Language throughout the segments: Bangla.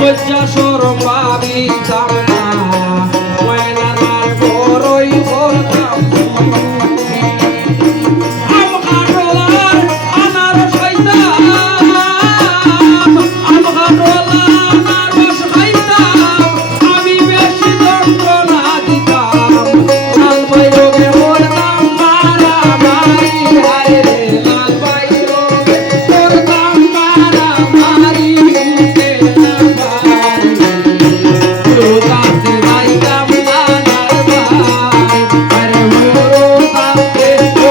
লজ্জা শরম ভাবিতাম না ময়নার বড়ই করতাম আম কাটলার আনারস খাইতাম আম কাটলার আনারস খাইতাম আমি বেশি যন্ত্রণা দিতাম লাল ভাই রোগে মরতাম মারামারি হায় রে লাল ভাই রোগে মরতাম মারামারি উঠে না পারি রোগাতে যাইতাম নানার বাড়ি আরে রোগাতে ও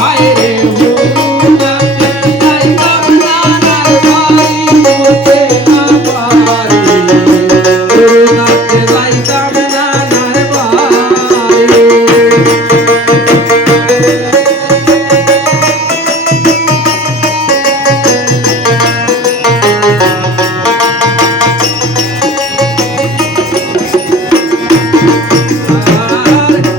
হায় রে রোগাতে যাইতাম নানার বাড়ি উঠে না পারি রোগাতে যাইতাম নানার বাড়ি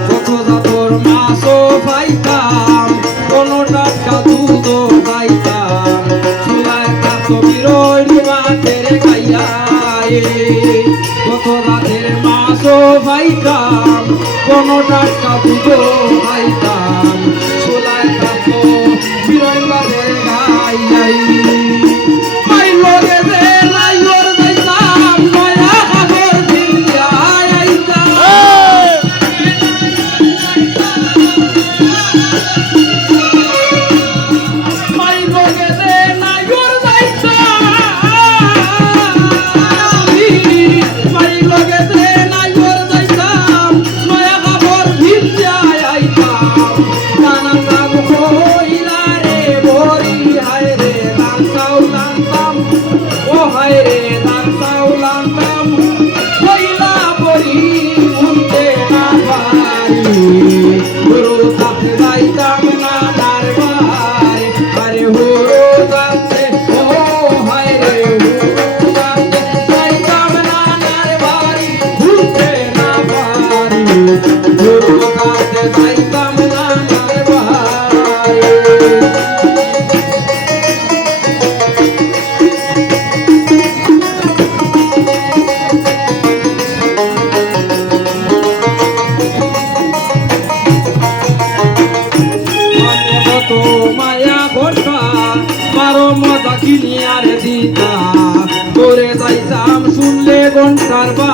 কত জাতর মাছও পাইতাম কোন টাটকা দুধও পাইতাম চুলায় কাতো বিরই মাছের খাইয়া কত জাতের মাছও পাইতাম কোন টাটকা দুধও পাইতাম চুলায় কাতো বিরই মাছের খাইয়াই মাই লগে যে নাই ওর যাইতাম নয়া খাবার দিয়া আইতাম মাই লগে যে নাই ওর যাইতাম মাই লগে যে নাই ওর যাইতাম নয়া খাবার দিয়া আইতাম নানা নাম কইলা রে বরি হায় রে নাম চাউলান্তাম ও হায় রে নাম চাউলান্তাম কইলা বরি উঠতে না পারি রোগাতে যাইতাম নানার বাড়ি আরে রোগাতে ও হায় রে রোগাতে যাইতাম নানার বাড়ি উঠতে না পারি রোগাতে যাইতাম নানার বাড়ি কত মায়া করতা বারো মজা কিনিয়ার দিতা করে যাইতাম শুনলে ঘন্টার বা